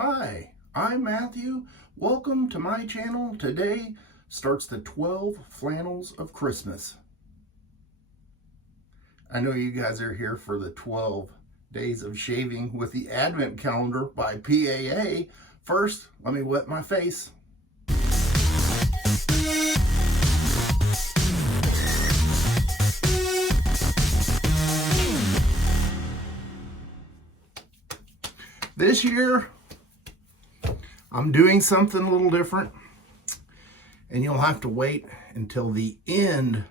Hi, I'm Matthew. Welcome to my channel. Today starts the 12 flannels of Christmas. I know you guys are here for the 12 days of shaving with the Advent calendar by PAA. First, let me wet my face. This year, I'm doing something a little different, and you'll have to wait until the end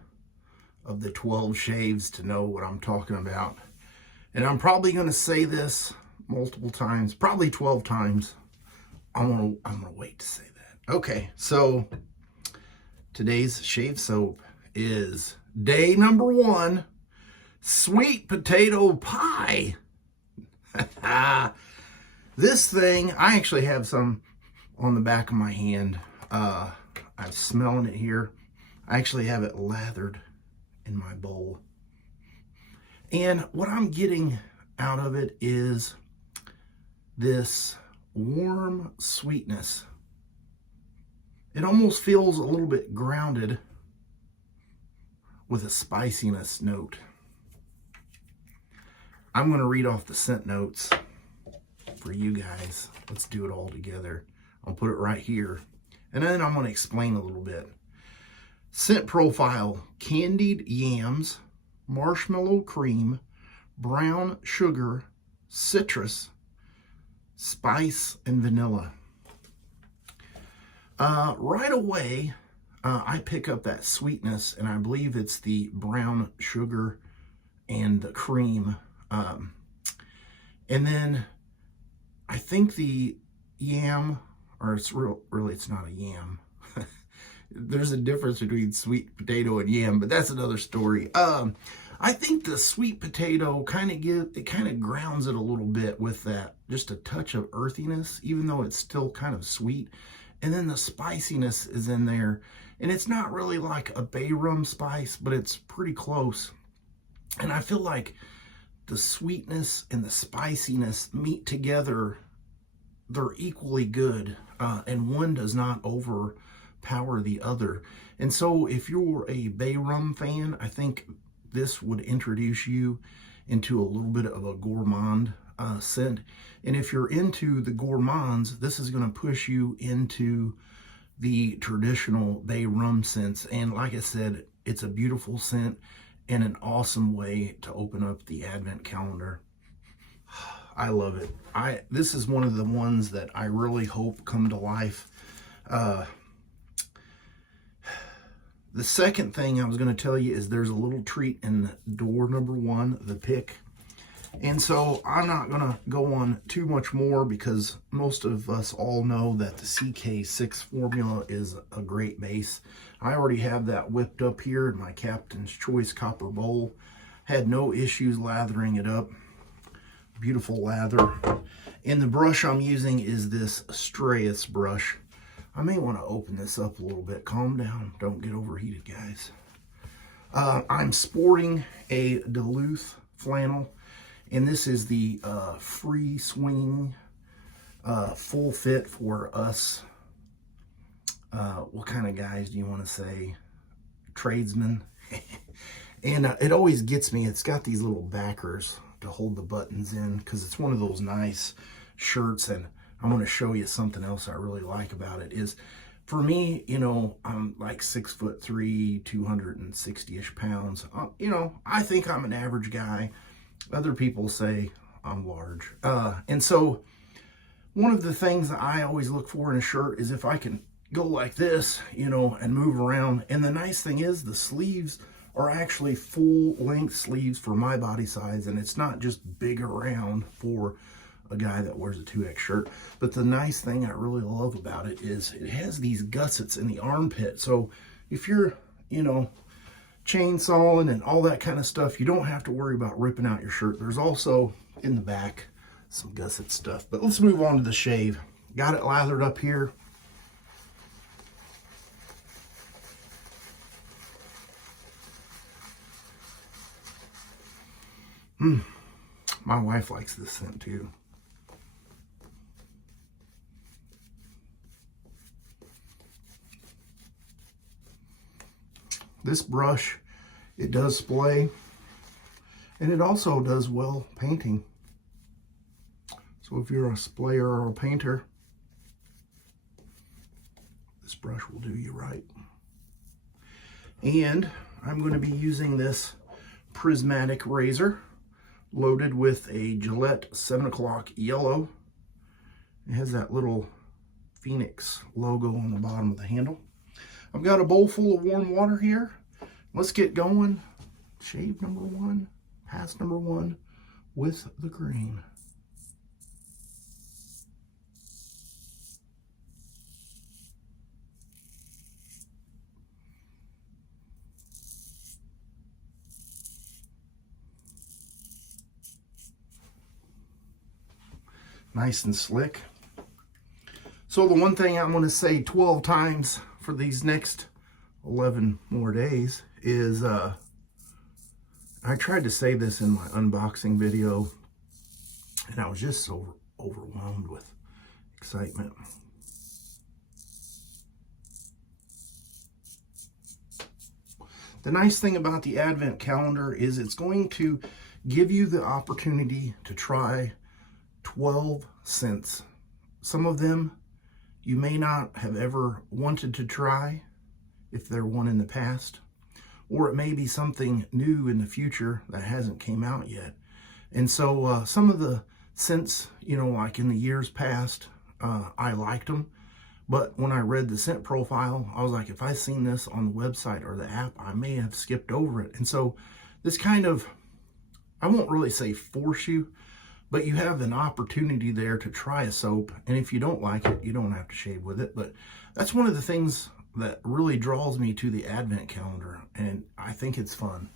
of the 12 shaves to know what I'm talking about. And I'm probably going to say this multiple times, probably 12 times. I'm gonna wait to say that. Okay, so today's shave soap is day number 1, sweet potato pie. This thing, I actually have some on the back of my hand. I'm smelling it here. I actually have it lathered in my bowl. And what I'm getting out of it is this warm sweetness. It almost feels a little bit grounded with a spiciness note. I'm going to read off the scent notes for you guys. Let's do it all together. I'll put it right here, and then I'm going to explain a little bit. Scent profile: candied yams, marshmallow cream, brown sugar, citrus, spice, and vanilla. Right away, I pick up that sweetness, and I believe it's the brown sugar and the cream. And then I think the yam, or really it's not a yam. There's a difference between sweet potato and yam, but that's another story. I think the sweet potato kind of grounds it a little bit with that, just a touch of earthiness, even though it's still kind of sweet. And then the spiciness is in there, and it's not really like a bay rum spice, but it's pretty close. And I feel like the sweetness and the spiciness meet together. They're equally good, and one does not overpower the other. And so if you're a bay rum fan, I think this would introduce you into a little bit of a gourmand scent. And if you're into the gourmands, this is going to push you into the traditional bay rum scents. And like I said, it's a beautiful scent and an awesome way to open up the Advent calendar. I love it. This is one of the ones that I really hope come to life. The second thing I was going to tell you is there's a little treat in door number 1, the pick. And so I'm not going to go on too much more, because most of us all know that the CK6 formula is a great base. I already have that whipped up here in my Captain's Choice copper bowl. Had no issues lathering it up. Beautiful lather. And the brush I'm using is this Astreaus brush. I may want to open this up a little bit. Calm down. Don't get overheated, guys. I'm sporting a Duluth flannel, and this is the free swinging full fit for us. What kind of guys do you want to say? Tradesmen. And it always gets me. It's got these little backers to hold the buttons in, because it's one of those nice shirts. And I'm going to show you something else I really like about it is, for me, you know, I'm like 6'3", 260-ish pounds. You know, I think I'm an average guy. Other people say I'm large. And so one of the things that I always look for in a shirt is if I can go like this, you know, and move around. And the nice thing is the sleeves are actually full length sleeves for my body size, and it's not just big around for a guy that wears a 2X shirt. But the nice thing I really love about it is it has these gussets in the armpit. So if you're, you know, chainsawing and all that kind of stuff, you don't have to worry about ripping out your shirt. There's also in the back some gusset stuff. But let's move on to the shave. Got it lathered up here. My wife likes this scent too. This brush, it does splay, and it also does well painting. So if you're a sprayer or a painter, this brush will do you right. And I'm going to be using this Prismatic Razor loaded with a Gillette 7 o'clock yellow. It has that little Phoenix logo on the bottom of the handle. I've got a bowl full of warm water here. Let's get going. Shave number 1, pass number 1 with the green. Nice and slick. So the one thing I'm going to say 12 times for these next 11 more days is, I tried to say this in my unboxing video, and I was just so overwhelmed with excitement. The nice thing about the Advent calendar is it's going to give you the opportunity to try 12 scents. Some of them you may not have ever wanted to try if they're one in the past, or it may be something new in the future that hasn't came out yet. And so some of the scents, you know, like in the years past, I liked them, but when I read the scent profile, I was like, if I seen this on the website or the app, I may have skipped over it. And so this kind of, I won't really say force you, but you have an opportunity there to try a soap, and if you don't like it, you don't have to shave with it. But that's one of the things that really draws me to the Advent calendar, and I think it's fun.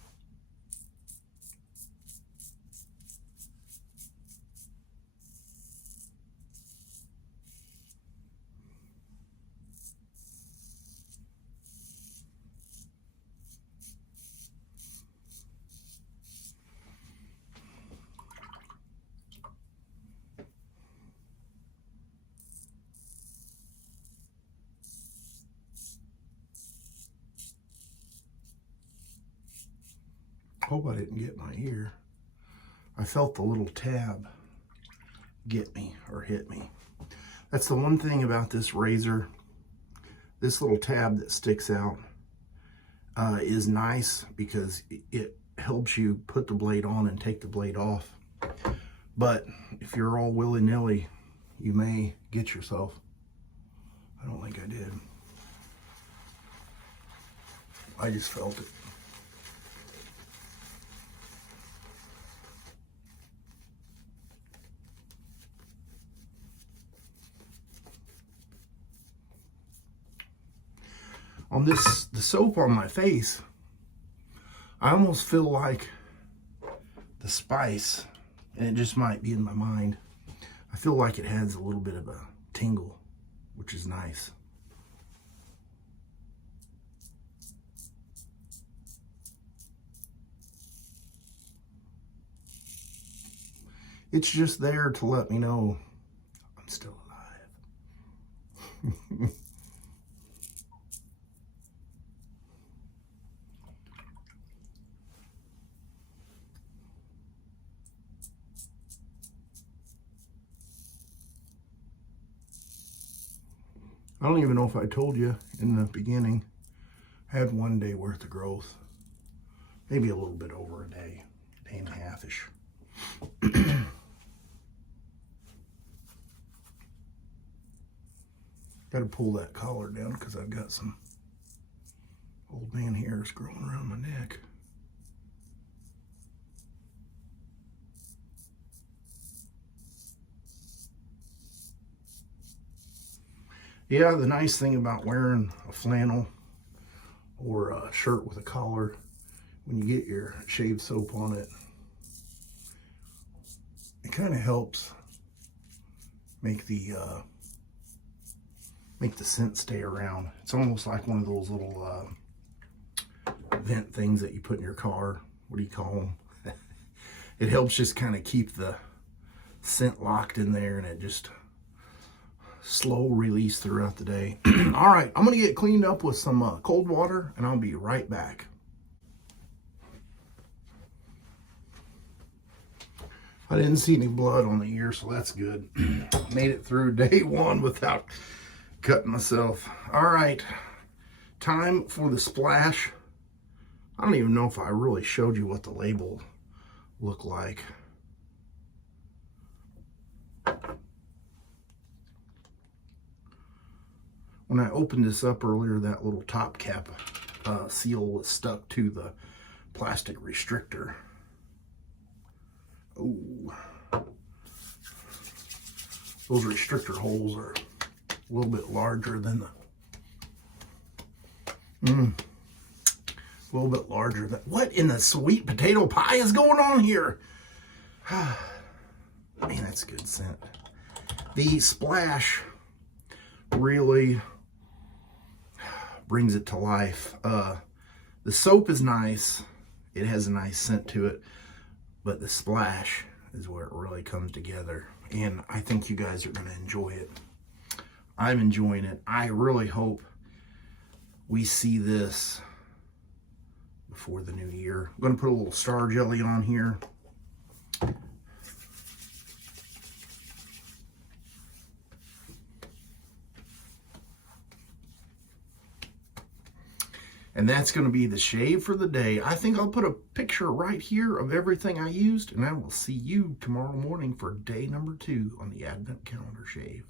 Hope I didn't get my ear. I felt the little tab get me or hit me. That's the one thing about this razor. This little tab that sticks out is nice because it helps you put the blade on and take the blade off. But if you're all willy-nilly, you may get yourself. I don't think I did. I just felt it. On the soap on my face, I almost feel like the spice, and it just might be in my mind, I feel like it has a little bit of a tingle, which is nice. It's just there to let me know I'm still alive. I don't even know if I told you in the beginning, I had 1 day worth of growth. Maybe a little bit over a day and a half-ish. Got to pull that collar down because I've got some old man hairs growing around my neck. Yeah, the nice thing about wearing a flannel or a shirt with a collar, when you get your shave soap on it, it kind of helps make the scent stay around. It's almost like one of those little vent things that you put in your car. What do you call them? It helps just kind of keep the scent locked in there, and it just slow release throughout the day. All right, I'm going to get cleaned up with some cold water, and I'll be right back. I didn't see any blood on the ear, so that's good. Made it through day one without cutting myself. All right, time for the splash. I don't even know if I really showed you what the label looked like. When I opened this up earlier, that little top cap seal was stuck to the plastic restrictor. Oh, those restrictor holes are a little bit larger than a little bit larger than, what in the sweet potato pie is going on here? Man, that's good scent. The splash really brings it to life. The soap is nice. It has a nice scent to it, but the splash is where it really comes together. And I think you guys are going to enjoy it. I'm enjoying it. I really hope we see this before the new year. I'm going to put a little Starjelly on here. And that's going to be the shave for the day. I think I'll put a picture right here of everything I used, and I will see you tomorrow morning for day number 2 on the Advent Calendar Shave.